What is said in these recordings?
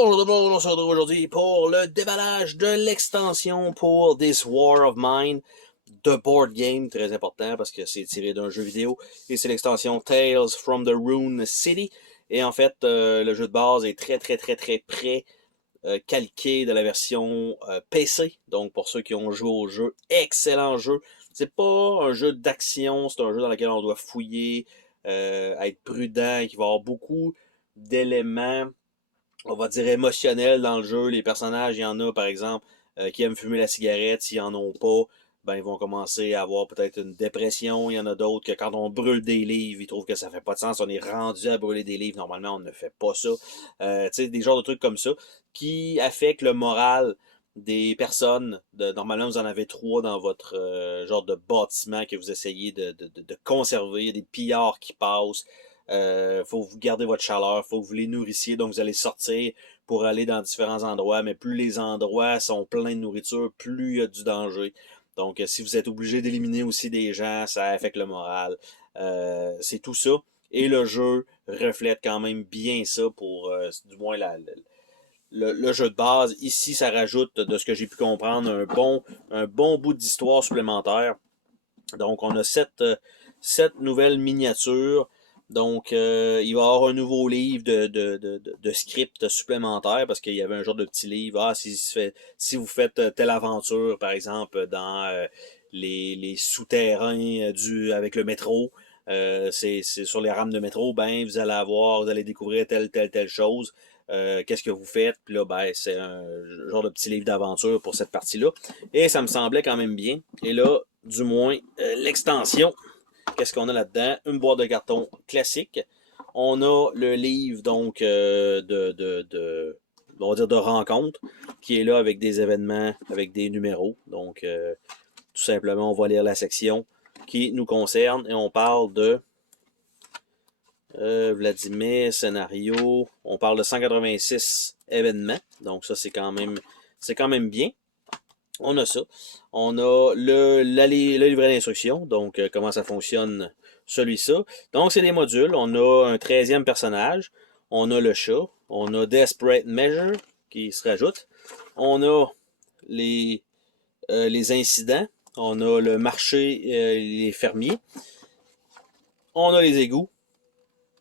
Bonjour tout le monde, on se retrouve aujourd'hui pour le déballage de l'extension pour This War of Mine de board game, très important parce que c'est tiré d'un jeu vidéo, et c'est l'extension Tales from the Rune City. Et en fait, le jeu de base est très près calqué de la version PC. Donc pour ceux qui ont joué au jeu, excellent jeu. C'est pas un jeu d'action, c'est un jeu dans lequel on doit fouiller, être prudent, qui va avoir beaucoup d'éléments, on va dire, émotionnels dans le jeu. Les personnages, il y en a, par exemple, qui aiment fumer la cigarette. S'ils en ont pas, ben, ils vont commencer à avoir peut-être une dépression. Il y en a d'autres que quand on brûle des livres, ils trouvent que ça fait pas de sens. On est rendu à brûler des livres. Normalement, on ne fait pas ça. Tu sais, des genres de trucs comme ça qui affectent le moral des personnes. Normalement, vous en avez 3 dans votre genre de bâtiment que vous essayez de conserver. Il y a des pillards qui passent. Faut vous garder votre chaleur, faut que vous les nourrissiez, donc vous allez sortir pour aller dans différents endroits, mais plus les endroits sont pleins de nourriture, plus il y a du danger. Donc si vous êtes obligé d'éliminer aussi des gens, ça affecte le moral. C'est tout ça. Et le jeu reflète quand même bien ça pour du moins le jeu de base. Ici, ça rajoute, de ce que j'ai pu comprendre, un bon bout d'histoire supplémentaire. Donc on a 7 nouvelles miniatures. Donc, il va y avoir un nouveau livre de script supplémentaire parce qu'il y avait un genre de petit livre. Ah, si vous faites telle aventure, par exemple, dans les souterrains avec le métro, c'est sur les rames de métro, ben, vous allez découvrir telle chose. Qu'est-ce que vous faites? Puis là, ben, c'est un genre de petit livre d'aventure pour cette partie-là. Et ça me semblait quand même bien. Et là, du moins, l'extension. Qu'est-ce qu'on a là-dedans? Une boîte de carton classique. On a le livre donc on va dire de rencontre qui est là avec des événements, avec des numéros. Donc tout simplement, on va lire la section qui nous concerne et on parle de Vladimir, scénario. On parle de 186 événements. Donc ça, c'est quand même bien. On a ça. On a le livret d'instruction, donc comment ça fonctionne, celui-ci. Donc, c'est des modules. On a un 13e personnage. On a le chat. On a Desperate Measure qui se rajoute. On a les incidents. On a le marché, les fermiers. On a les égouts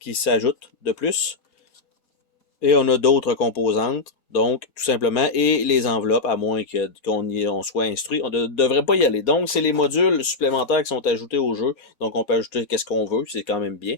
qui s'ajoutent de plus. Et on a d'autres composantes, donc tout simplement, et les enveloppes, à moins qu'on soit instruit, on ne devrait pas y aller. Donc, c'est les modules supplémentaires qui sont ajoutés au jeu, donc on peut ajouter qu'est-ce qu'on veut, c'est quand même bien.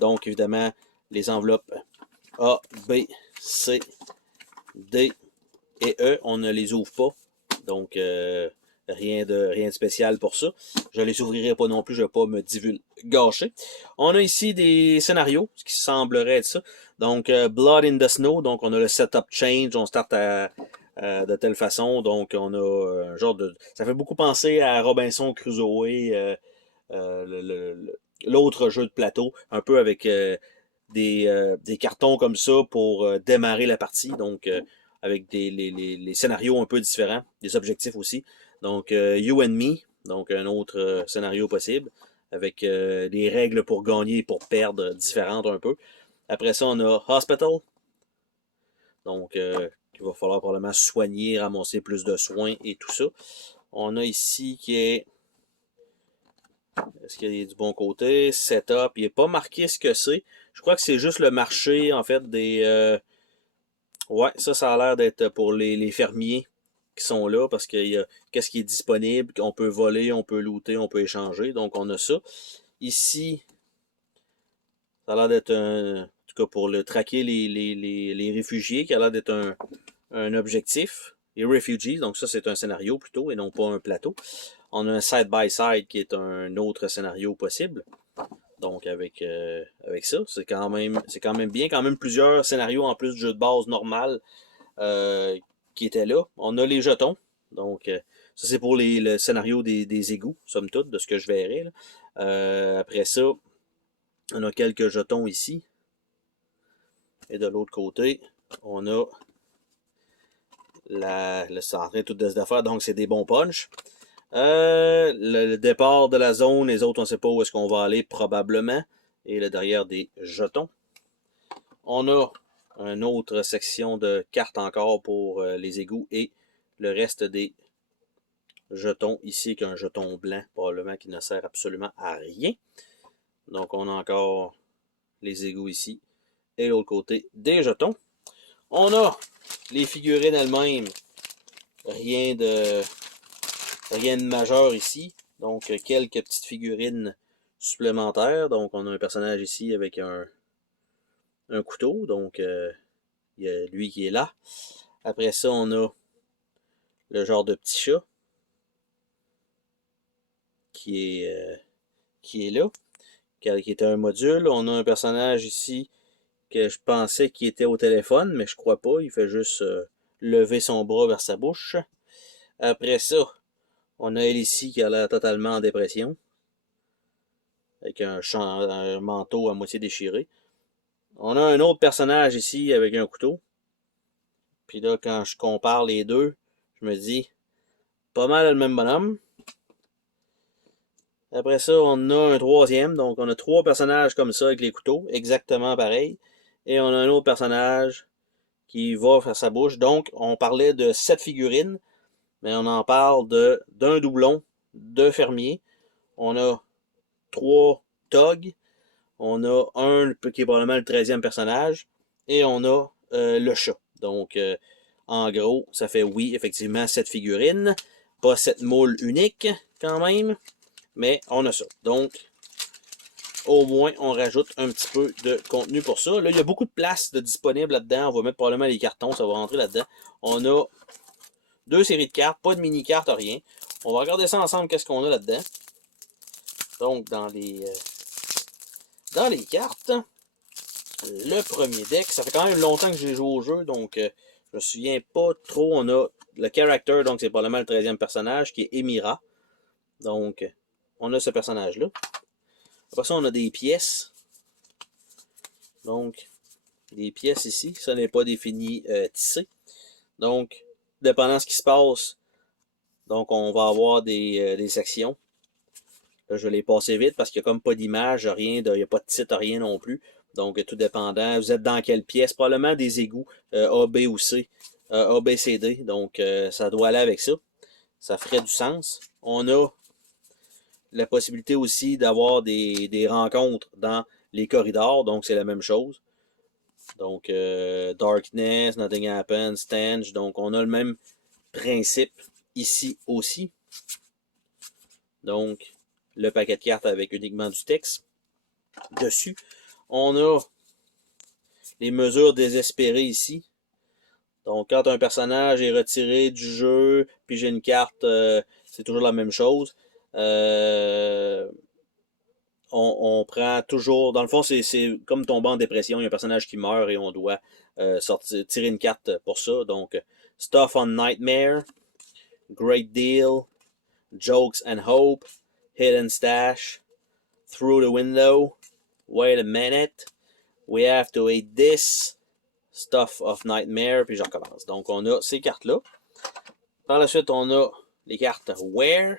Donc, évidemment, les enveloppes A, B, C, D et E, on ne les ouvre pas, donc rien de spécial pour ça. Je les ouvrirai pas non plus, je ne vais pas me gâcher. On a ici des scénarios, ce qui semblerait être ça. Donc, Blood in the Snow, donc on a le setup change, on start de telle façon, donc on a un genre de... Ça fait beaucoup penser à Robinson Crusoe, l'autre jeu de plateau, un peu avec des cartons comme ça pour démarrer la partie, donc avec les scénarios un peu différents, des objectifs aussi. Donc, You and Me, donc un autre scénario possible, avec des règles pour gagner et pour perdre différentes un peu. Après ça, on a Hospital, donc il va falloir probablement soigner, ramasser plus de soins et tout ça. On a ici qui est... Est-ce qu'il y a du bon côté? Setup, il n'est pas marqué ce que c'est. Je crois que c'est juste le marché, en fait, des... Ouais, ça a l'air d'être pour les fermiers qui sont là, parce qu'il y a qu'est-ce qui est disponible, on peut voler, on peut looter, on peut échanger, donc on a ça. Ici, ça a l'air d'être un... En tout cas, pour le traquer les réfugiés, qui a l'air d'être un objectif. Les refugees, donc ça c'est un scénario plutôt, et non pas un plateau. On a un side-by-side qui est un autre scénario possible. Donc avec ça, c'est quand même bien. Quand même plusieurs scénarios en plus du jeu de base normal qui étaient là. On a les jetons. Donc ça c'est pour le scénario des égouts, somme toute, de ce que je verrai. Après ça, on a quelques jetons ici. Et de l'autre côté, on a le centre tout de se faire, donc c'est des bons punch. Le départ de la zone, les autres, on ne sait pas où est-ce qu'on va aller, probablement. Et là, derrière, des jetons. On a une autre section de cartes encore pour les égouts et le reste des jetons ici, qu'un jeton blanc, probablement qui ne sert absolument à rien. Donc on a encore les égouts ici et l'autre côté des jetons. On a les figurines elles-mêmes, rien de majeur ici. Donc quelques petites figurines supplémentaires. Donc on a un personnage ici avec un couteau, donc il y a lui qui est là. Après ça, on a le genre de petit chat qui est là, qui était un module. On a un personnage ici que je pensais qu'il était au téléphone, mais je crois pas. Il fait juste lever son bras vers sa bouche. Après ça, on a elle ici qui a l'air totalement en dépression, avec un manteau à moitié déchiré. On a un autre personnage ici avec un couteau. Puis là, quand je compare les deux, je me dis, pas mal le même bonhomme. Après ça, on a un troisième. Donc, on a 3 personnages comme ça avec les couteaux, exactement pareil. Et on a un autre personnage qui va faire sa bouche. Donc, on parlait de 7 figurines, mais on en parle d'un doublon, de fermier. On a 3 togs. On a un qui est probablement le 13e personnage. Et on a le chat. Donc, en gros, ça fait, oui, effectivement, 7 figurines. Pas 7 moules uniques, quand même. Mais on a ça. Donc, au moins, on rajoute un petit peu de contenu pour ça. Là, il y a beaucoup de place de disponible là-dedans. On va mettre probablement les cartons, ça va rentrer là-dedans. On a 2 séries de cartes, pas de mini-cartes, rien. On va regarder ça ensemble, qu'est-ce qu'on a là-dedans. Donc, dans les cartes, le premier deck, ça fait quand même longtemps que j'ai joué au jeu, donc je me souviens pas trop. On a le character, donc c'est probablement le 13e personnage, qui est Emira. Donc, on a ce personnage-là. Après ça, on a des pièces. Donc, des pièces ici. Ça n'est pas défini tissé. Donc, dépendant de ce qui se passe, donc on va avoir des sections. Là, je vais les passer vite parce qu'il n'y a comme pas d'image, rien, il n'y a pas de titre, rien non plus. Donc, tout dépendant. Vous êtes dans quelle pièce? Probablement des égouts A, B ou C. A, B, C, D. Donc, ça doit aller avec ça. Ça ferait du sens. On a la possibilité aussi d'avoir des rencontres dans les corridors. Donc, c'est la même chose. Donc, Darkness, Nothing Happens, Stench. Donc, on a le même principe ici aussi. Donc, le paquet de cartes avec uniquement du texte dessus. On a les mesures désespérées ici. Donc, quand un personnage est retiré du jeu, puis j'ai une carte, c'est toujours la même chose. On prend toujours... Dans le fond, c'est comme tomber en dépression. Il y a un personnage qui meurt et on doit tirer une carte pour ça. Donc, Stuff on Nightmare, Great Deal, Jokes and Hope, Hidden Stash, Through the Window, Wait a Minute, We Have to Eat This, Stuff of Nightmare, puis je recommence. Donc, on a ces cartes-là. Par la suite, on a les cartes Where,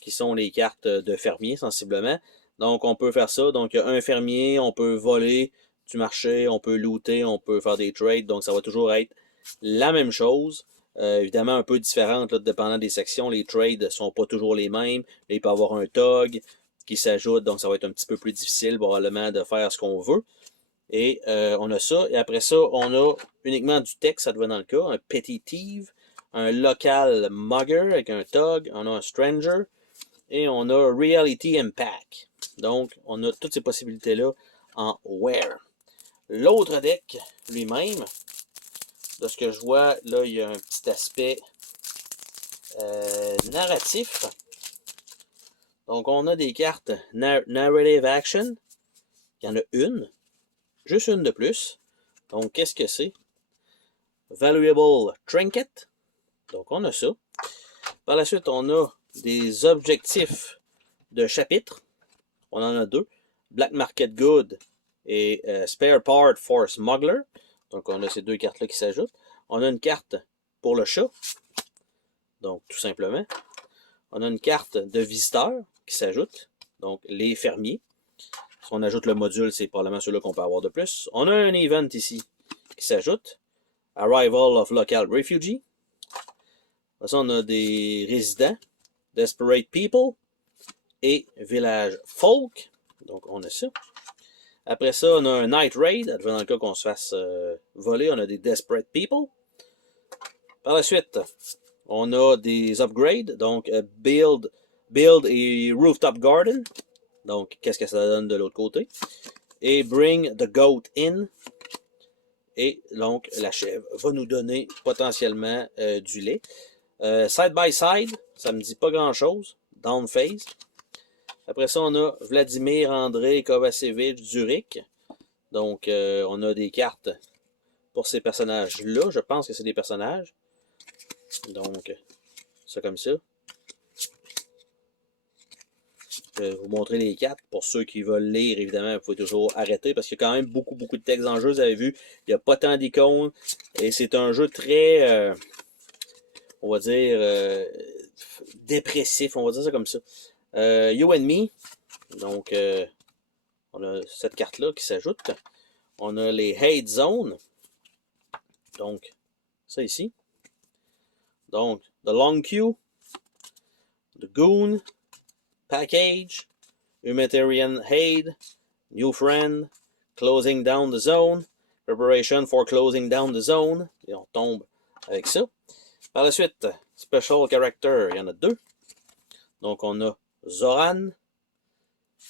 qui sont les cartes de fermier, sensiblement. Donc, on peut faire ça. Donc, il y a un fermier, on peut voler du marché, on peut looter, on peut faire des trades. Donc, ça va toujours être la même chose. Évidemment, un peu différente, là, dépendant des sections. Les trades ne sont pas toujours les mêmes. Là, il peut y avoir un tog qui s'ajoute, donc ça va être un petit peu plus difficile, probablement, de faire ce qu'on veut. Et on a ça. Et après ça, on a uniquement du texte, ça devient dans le cas. Un Petty Thief, un Local Mugger avec un tog. On a un Stranger. Et on a Reality Impact. Donc, on a toutes ces possibilités-là en Where. L'autre deck, lui-même, de ce que je vois, là, il y a un petit aspect narratif. Donc, on a des cartes Narrative Action. Il y en a une. Juste une de plus. Donc, qu'est-ce que c'est? Valuable Trinket. Donc, on a ça. Par la suite, on a des objectifs de chapitre. On en a 2. Black Market Good et Spare Part for Smuggler. Donc, on a ces 2 cartes-là qui s'ajoutent. On a une carte pour le chat. Donc, tout simplement. On a une carte de visiteur qui s'ajoute. Donc, les fermiers. Si on ajoute le module, c'est probablement celui-là qu'on peut avoir de plus. On a un event ici qui s'ajoutent. Arrival of Local Refugee. Après ça, on a des résidents. Desperate People. Et Village Folk. Donc, on a ça. Après ça, on a un Night Raid. Dans le cas qu'on se fasse voler, on a des Desperate People. Par la suite, on a des upgrades. Donc, build et Rooftop Garden. Donc, qu'est-ce que ça donne de l'autre côté? Et Bring the Goat In. Et donc, la chèvre va nous donner potentiellement du lait. Side by Side, ça me dit pas grand-chose. Down Phase. Après ça, on a Vladimir Andrei Kovacevic Zurich. Donc, on a des cartes pour ces personnages-là. Je pense que c'est des personnages. Donc, ça comme ça. Je vais vous montrer les cartes. Pour ceux qui veulent lire, évidemment, vous pouvez toujours arrêter parce qu'il y a quand même beaucoup de texte en jeu. Vous avez vu, il n'y a pas tant d'icônes. Et c'est un jeu très, on va dire, dépressif. On va dire ça comme ça. You and Me. Donc, on a cette carte-là qui s'ajoute. On a les Hate Zone. Donc, ça ici. Donc, The Long Queue. The Goon. Package. Humanitarian Aid. New Friend. Closing Down the Zone. Preparation for Closing Down the Zone. Et on tombe avec ça. Par la suite, Special Character, il y en a deux. Donc, on a Zoran,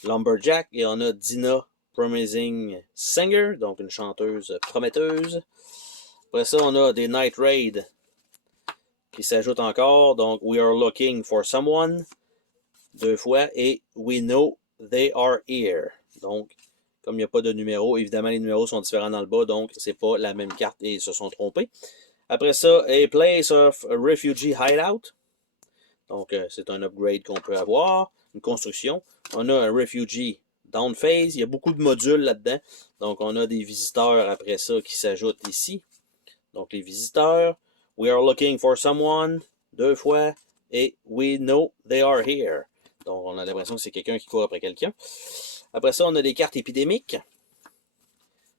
Lumberjack, et on a Dina, Promising Singer, donc une chanteuse prometteuse. Après ça, on a des Night Raid qui s'ajoutent encore. Donc, We Are Looking for Someone, deux fois, et We Know They Are Here. Donc, comme il n'y a pas de numéro, évidemment, les numéros sont différents dans le bas, donc c'est pas la même carte et ils se sont trompés. Après ça, A Place of Refugee Hideout. Donc, c'est un upgrade qu'on peut avoir, une construction. On a un Refugee Down Phase. Il y a beaucoup de modules là-dedans. Donc, on a des visiteurs après ça qui s'ajoutent ici. Donc, les visiteurs. We are looking for someone. Deux fois. Et we know they are here. Donc, on a l'impression que c'est quelqu'un qui court après quelqu'un. Après ça, on a des cartes épidémiques.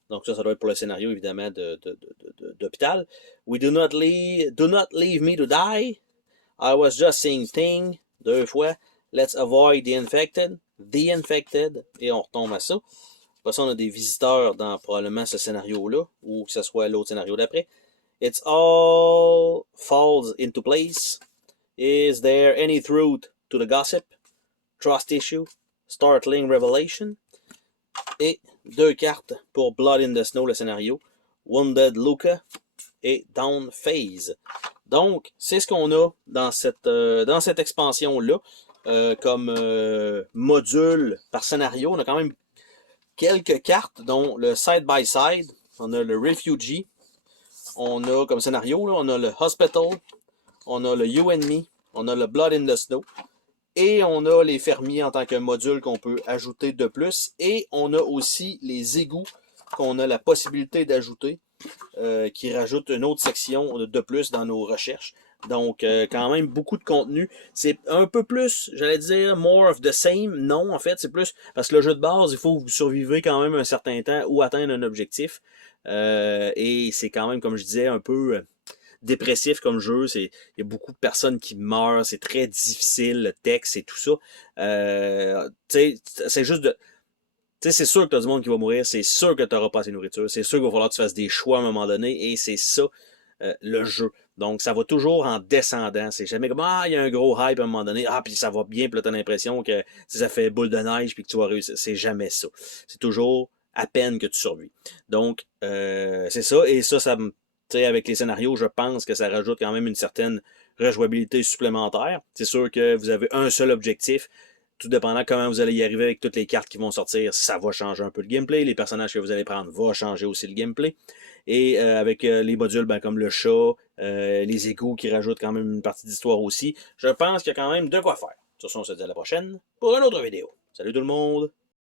Donc, ça doit être pour le scénario, évidemment, d'hôpital. We do not leave me to die. I was just seeing thing, deux fois. Let's avoid the infected. Et on retombe à ça. Après ça, on a des visiteurs dans probablement ce scénario-là, ou que ce soit l'autre scénario d'après. It's all falls into place. Is there any truth to the gossip? Trust issue. Startling revelation. Et deux cartes pour Blood in the Snow, le scénario. Wounded Luca et Down Phase. Donc, c'est ce qu'on a dans cette expansion-là comme module par scénario. On a quand même quelques cartes, dont le Side-by-Side. On a le Refugee. On a comme scénario, là, on a le Hospital. On a le You and Me. On a le Blood in the Snow. Et on a les fermiers en tant que module qu'on peut ajouter de plus. Et on a aussi les égouts qu'on a la possibilité d'ajouter. Qui rajoute une autre section de plus dans nos recherches. Donc, quand même, beaucoup de contenu. C'est un peu plus, j'allais dire, more of the same. Non, en fait, c'est plus... Parce que le jeu de base, il faut que vous survivez quand même un certain temps ou atteindre un objectif. Et c'est quand même, comme je disais, un peu dépressif comme jeu. Il y a beaucoup de personnes qui meurent. C'est très difficile, le texte et tout ça. C'est juste de... Tu sais, c'est sûr que tu as du monde qui va mourir, c'est sûr que tu n'auras pas assez de nourriture, c'est sûr qu'il va falloir que tu fasses des choix à un moment donné, et c'est ça le jeu. Donc, ça va toujours en descendant. C'est jamais comme, ah, il y a un gros hype à un moment donné, ah, puis ça va bien, puis là, tu as l'impression que ça fait boule de neige, puis que tu vas réussir. C'est jamais ça. C'est toujours à peine que tu survis. Donc, c'est ça, et ça me... Tu sais, avec les scénarios, je pense que ça rajoute quand même une certaine rejouabilité supplémentaire. C'est sûr que vous avez un seul objectif. Tout dépendant comment vous allez y arriver avec toutes les cartes qui vont sortir, ça va changer un peu le gameplay. Les personnages que vous allez prendre vont changer aussi le gameplay. Et avec les modules comme le chat, les égouts qui rajoutent quand même une partie d'histoire aussi, je pense qu'il y a quand même de quoi faire. Sur ce, on se dit à la prochaine pour une autre vidéo. Salut tout le monde!